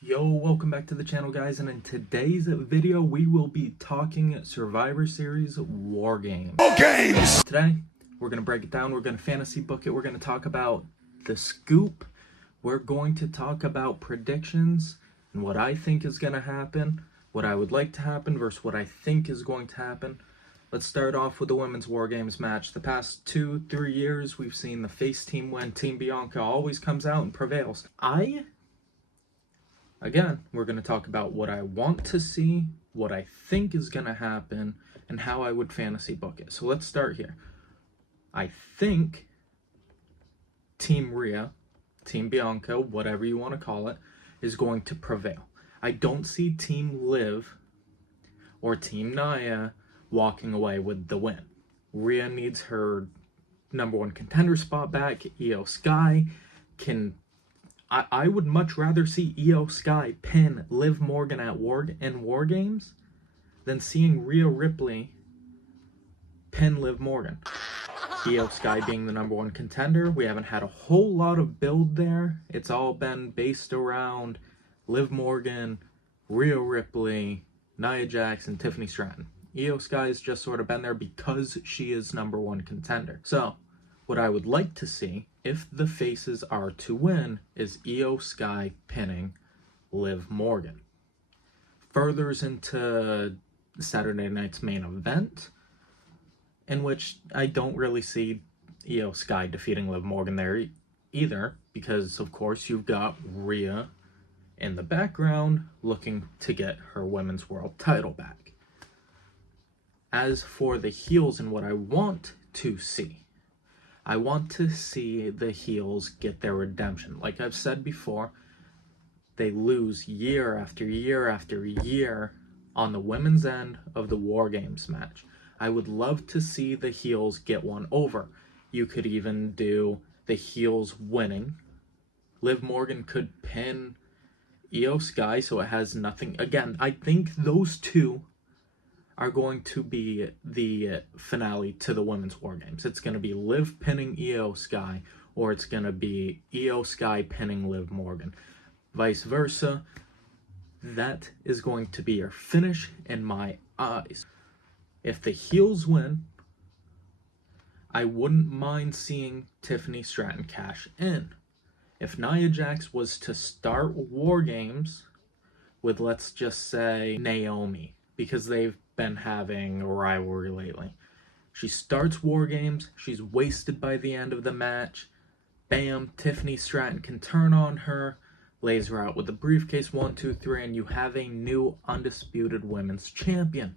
Yo, welcome back to the channel, guys, and in today's video we will be talking Survivor Series War Games. Today we're going to break it down, we're going to fantasy book it, we're going to talk about the scoop, we're going to talk about predictions and what I think is going to happen, what I would like to happen versus what I think is going to happen. Let's start off with the Women's War Games match. The past 2-3 years we've seen the face team win. Team Bianca always comes out and prevails. Again, we're going to talk about what I want to see, what I think is going to happen, and how I would fantasy book it. So let's start here. I think Team Rhea, Team Bianca, whatever you want to call it, is going to prevail. I don't see Team Liv or Team Nia walking away with the win. Rhea needs her #1 contender spot back. Io Sky can... I would much rather see Io Sky pin Liv Morgan at War Games than seeing Rhea Ripley pin Liv Morgan. Io Sky being the #1 contender, we haven't had a whole lot of build there. It's all been based around Liv Morgan, Rhea Ripley, Nia Jax, and Tiffany Stratton. Io Sky's just sort of been there because she is #1 contender. So, what I would like to see, if the faces are to win, is Io Sky pinning Liv Morgan. Furthers into Saturday night's main event, in which I don't really see Io Sky defeating Liv Morgan there either, because of course you've got Rhea in the background looking to get her women's world title back. As for the heels and what I want to see, I want to see the heels get their redemption. Like I've said before, they lose year after year after year on the women's end of the War Games match. I would love to see the heels get one over. You could even do the heels winning. Liv Morgan could pin Io Sky so it has nothing. Again, I think those two are going to be the finale to the Women's War Games. It's going to be Liv pinning Io Sky, or it's going to be Io Sky pinning Liv Morgan. Vice versa. That is going to be your finish in my eyes. If the heels win, I wouldn't mind seeing Tiffany Stratton cash in. If Nia Jax was to start War Games with, let's just say, Naomi, because they've been having a rivalry lately. She starts War Games, she's wasted by the end of the match. Bam, Tiffany Stratton can turn on her, lays her out with the briefcase, 1, 2, 3, and you have a new undisputed women's champion,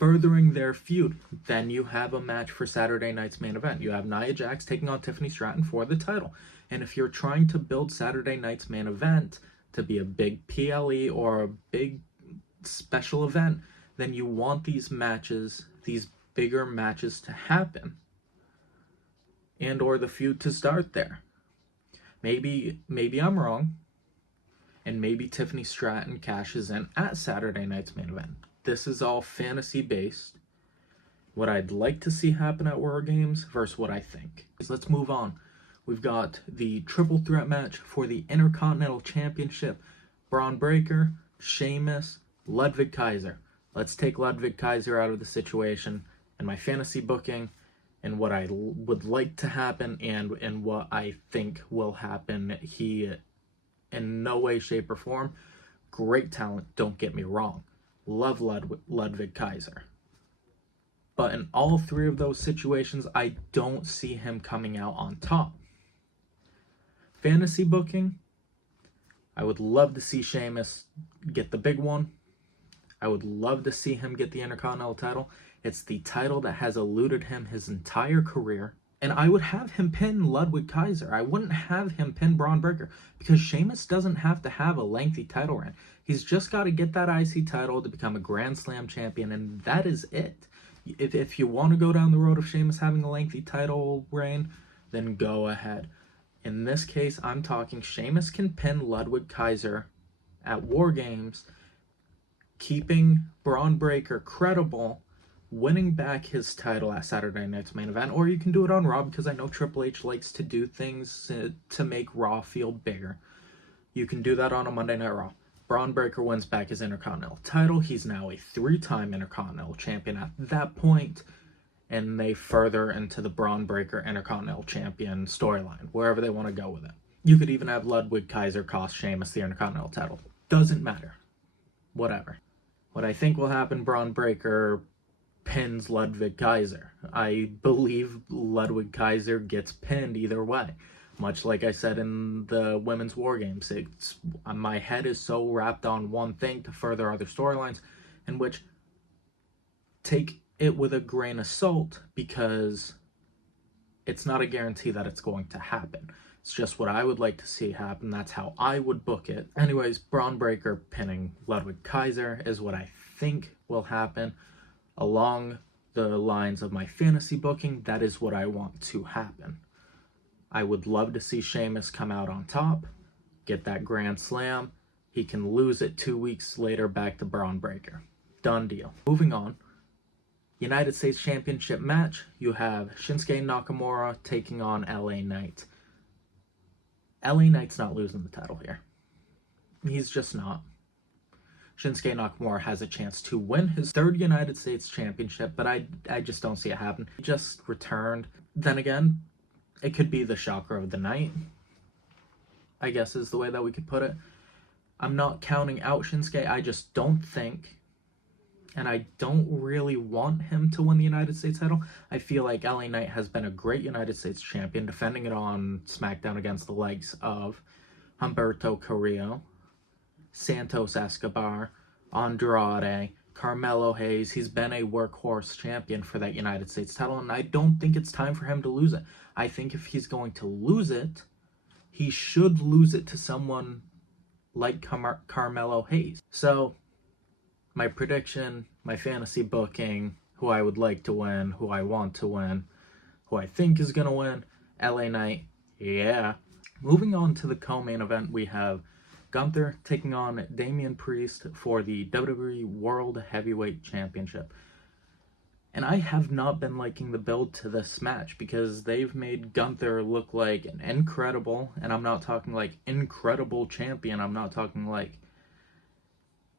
furthering their feud. Then you have a match for Saturday night's main event. You have Nia Jax taking on Tiffany Stratton for the title. And if you're trying to build Saturday night's main event to be a big PLE or a big special event, then you want these matches, these bigger matches to happen, and or the feud to start there. Maybe I'm wrong, and maybe Tiffany Stratton cashes in at Saturday night's main event. This is all fantasy based. What I'd like to see happen at War Games versus what I think. Let's move on. We've got the triple threat match for the Intercontinental Championship. Braun Breaker, Sheamus, Ludwig Kaiser. Let's take Ludwig Kaiser out of the situation and my fantasy booking and what I would like to happen and what I think will happen. He, in no way, shape, or form, great talent, don't get me wrong. Love Ludwig Kaiser. But in all three of those situations, I don't see him coming out on top. Fantasy booking, I would love to see Sheamus get the big one. I would love to see him get the Intercontinental title. It's the title that has eluded him his entire career. And I would have him pin Ludwig Kaiser. I wouldn't have him pin Braun Breaker, because Sheamus doesn't have to have a lengthy title reign. He's just got to get that IC title to become a Grand Slam champion, and that is it. If you want to go down the road of Sheamus having a lengthy title reign, then go ahead. In this case, I'm talking Sheamus can pin Ludwig Kaiser at War Games, keeping Braun Breaker credible, winning back his title at Saturday night's main event, or you can do it on Raw, because I know Triple H likes to do things to make Raw feel bigger. You can do that on a Monday Night Raw. Braun Breaker wins back his Intercontinental title. He's now a 3-time Intercontinental champion at that point, and they further into the Braun Breaker Intercontinental Champion storyline, wherever they want to go with it. You could even have Ludwig Kaiser cost Sheamus the Intercontinental title. Doesn't matter. Whatever. What I think will happen, Braun Breaker pins Ludwig Kaiser. I believe Ludwig Kaiser gets pinned either way. Much like I said in the Women's War Games, my head is so wrapped on one thing to further other storylines, in which take it with a grain of salt, because it's not a guarantee that it's going to happen. It's just what I would like to see happen. That's how I would book it. Anyways, Braun Breaker pinning Ludwig Kaiser is what I think will happen. Along the lines of my fantasy booking, that is what I want to happen. I would love to see Sheamus come out on top, get that Grand Slam. He can lose it 2 weeks later back to Braun Breaker. Done deal. Moving on. United States Championship match. You have Shinsuke Nakamura taking on LA Knight. LA Knight's not losing the title here. He's just not. Shinsuke Nakamura has a chance to win his 3rd United States Championship, but I just don't see it happen. He just returned. Then again, it could be the shocker of the night, I guess is the way that we could put it. I'm not counting out Shinsuke. I just don't think, and I don't really want him to win the United States title. I feel like LA Knight has been a great United States champion, defending it on SmackDown against the likes of Humberto Carrillo, Santos Escobar, Andrade, Carmelo Hayes. He's been a workhorse champion for that United States title, and I don't think it's time for him to lose it. I think if he's going to lose it, he should lose it to someone like Carmelo Hayes. So, my prediction, my fantasy booking, who I would like to win, who I want to win, who I think is going to win, LA Knight, yeah. Moving on to the co-main event, we have Gunther taking on Damian Priest for the WWE World Heavyweight Championship. And I have not been liking the build to this match, because they've made Gunther look like an incredible, and I'm not talking like incredible champion, I'm not talking like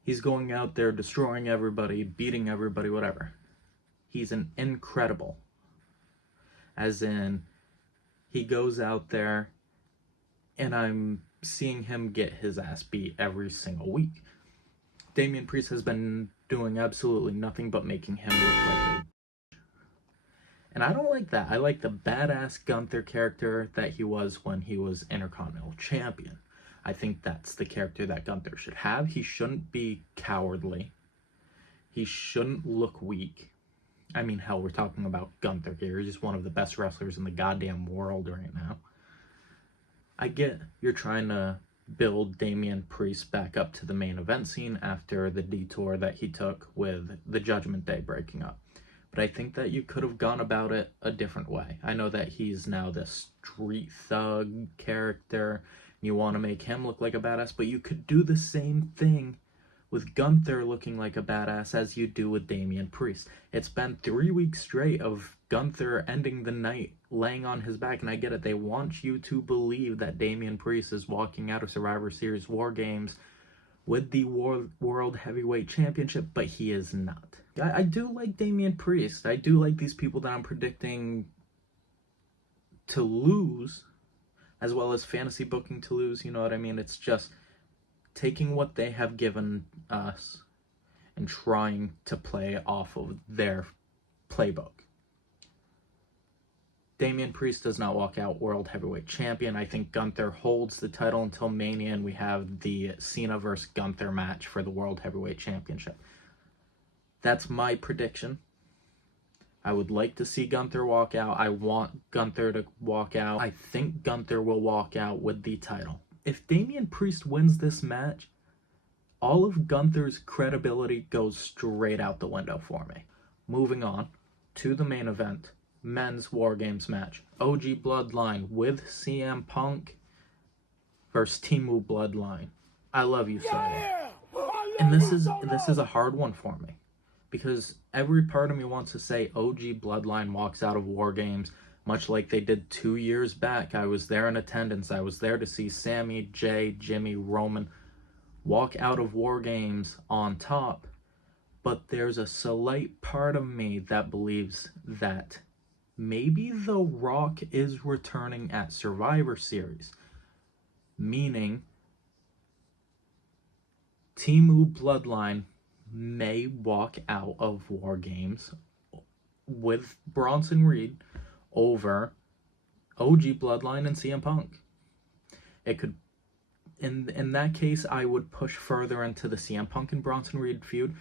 he's going out there destroying everybody, beating everybody, whatever. He's an incredible. As in, he goes out there, and I'm seeing him get his ass beat every single week. Damian Priest has been doing absolutely nothing but making him look like a... And I don't like that. I like the badass Gunther character that he was when he was Intercontinental Champion. I think that's the character that Gunther should have. He shouldn't be cowardly. He shouldn't look weak. I mean, hell, we're talking about Gunther here. He's one of the best wrestlers in the goddamn world right now. I get you're trying to build Damian Priest back up to the main event scene after the detour that he took with the Judgment Day breaking up. But I think that you could have gone about it a different way. I know that he's now this street thug character. You want to make him look like a badass, but you could do the same thing with Gunther looking like a badass as you do with Damian Priest. It's been 3 weeks straight of Gunther ending the night laying on his back, and I get it. They want you to believe that Damian Priest is walking out of Survivor Series WarGames with the World Heavyweight Championship, but he is not. I do like Damian Priest. I do like these people that I'm predicting to lose, as well as fantasy booking to lose, you know what I mean? It's just taking what they have given us and trying to play off of their playbook. Damian Priest does not walk out World Heavyweight Champion. I think Gunther holds the title until Mania, and we have the Cena vs. Gunther match for the World Heavyweight Championship. That's my prediction. I would like to see Gunther walk out. I want Gunther to walk out. I think Gunther will walk out with the title. If Damian Priest wins this match, all of Gunther's credibility goes straight out the window for me. Moving on to the main event, men's War Games match. OG Bloodline with CM Punk versus Timu Bloodline. I love you, Solo. And this is a hard one for me, because every part of me wants to say OG Bloodline walks out of War Games, much like they did 2 years back. I was there in attendance. I was there to see Sammy, Jay, Jimmy, Roman walk out of War Games on top, but there's a slight part of me that believes that maybe The Rock is returning at Survivor Series, meaning Teemu Bloodline may walk out of War Games with Bronson Reed over OG Bloodline and CM Punk. It could, in that case, I would push further into the CM Punk and Bronson Reed feud.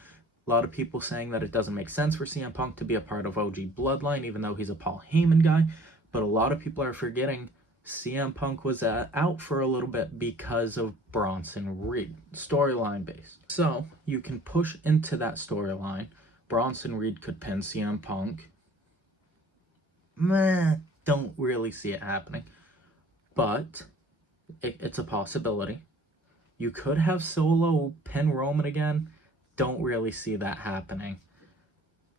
A lot of people saying that it doesn't make sense for CM Punk to be a part of OG Bloodline, even though he's a Paul Heyman guy. But a lot of people are forgetting CM Punk was out for a little bit because of Bronson Reed, storyline based. So you can push into that storyline. Bronson Reed could pin CM Punk. Don't really see it happening, but it's a possibility. You could have Solo pin Roman again. Don't really see that happening.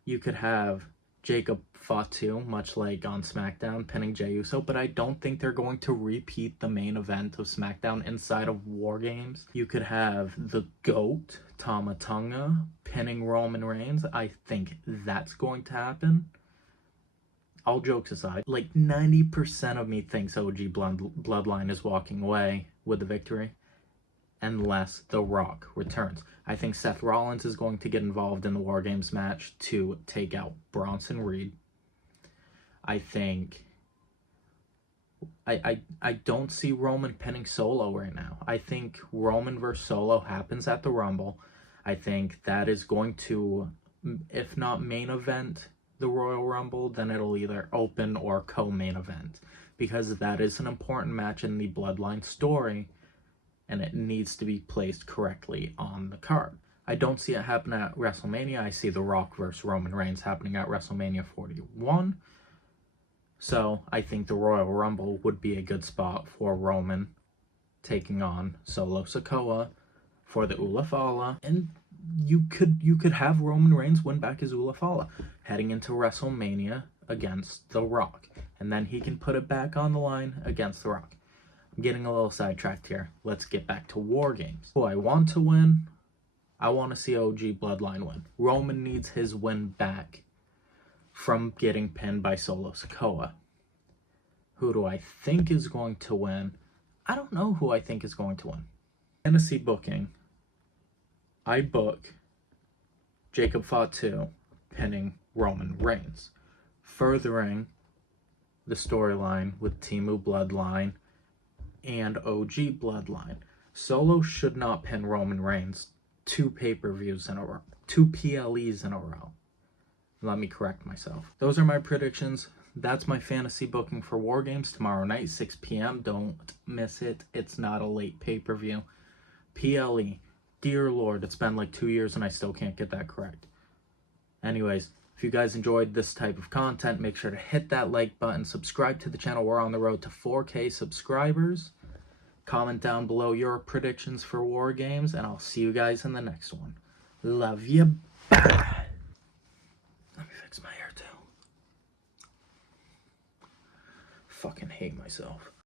You could have Jacob Fatu, much like on SmackDown, pinning Jey Uso, but I don't think they're going to repeat the main event of SmackDown inside of War Games. You could have the GOAT, Tama Tonga, pinning Roman Reigns. I think that's going to happen. All jokes aside, like 90% of me thinks OG Bloodline is walking away with the victory, unless The Rock returns. I think Seth Rollins is going to get involved in the War Games match to take out Bronson Reed. I think I don't see Roman pinning Solo right now. I think Roman versus Solo happens at the Rumble. I think that is going to, if not main event the Royal Rumble, then it'll either open or co-main event, because that is an important match in the Bloodline story, and it needs to be placed correctly on the card. I don't see it happen at WrestleMania. I see The Rock versus Roman Reigns happening at WrestleMania 41. So I think the Royal Rumble would be a good spot for Roman taking on Solo Sikoa for the Ulafala. And you could have Roman Reigns win back his Ulafala heading into WrestleMania against The Rock. And then he can put it back on the line against The Rock. I'm getting a little sidetracked here. Let's get back to War Games. Who I want to win? I want to see OG Bloodline win. Roman needs his win back from getting pinned by Solo Sikoa. Who do I think is going to win? I don't know who I think is going to win. Fantasy booking. I book Jacob Fatu pinning Roman Reigns, furthering the storyline with Teemu Bloodline and OG Bloodline. Solo should not pin Roman Reigns 2 pay-per-views in a row, 2 PLEs in a row. Let me correct myself. Those are my predictions. That's my fantasy booking for War Games tomorrow night, 6 p.m. Don't miss it. It's not a late pay-per-view. PLE. Dear Lord, it's been like 2 years and I still can't get that correct. Anyways, if you guys enjoyed this type of content, make sure to hit that like button, subscribe to the channel. We're on the road to 4K subscribers. Comment down below your predictions for War Games, and I'll see you guys in the next one. Love you. Bye. Let me fix my hair too. Fucking hate myself.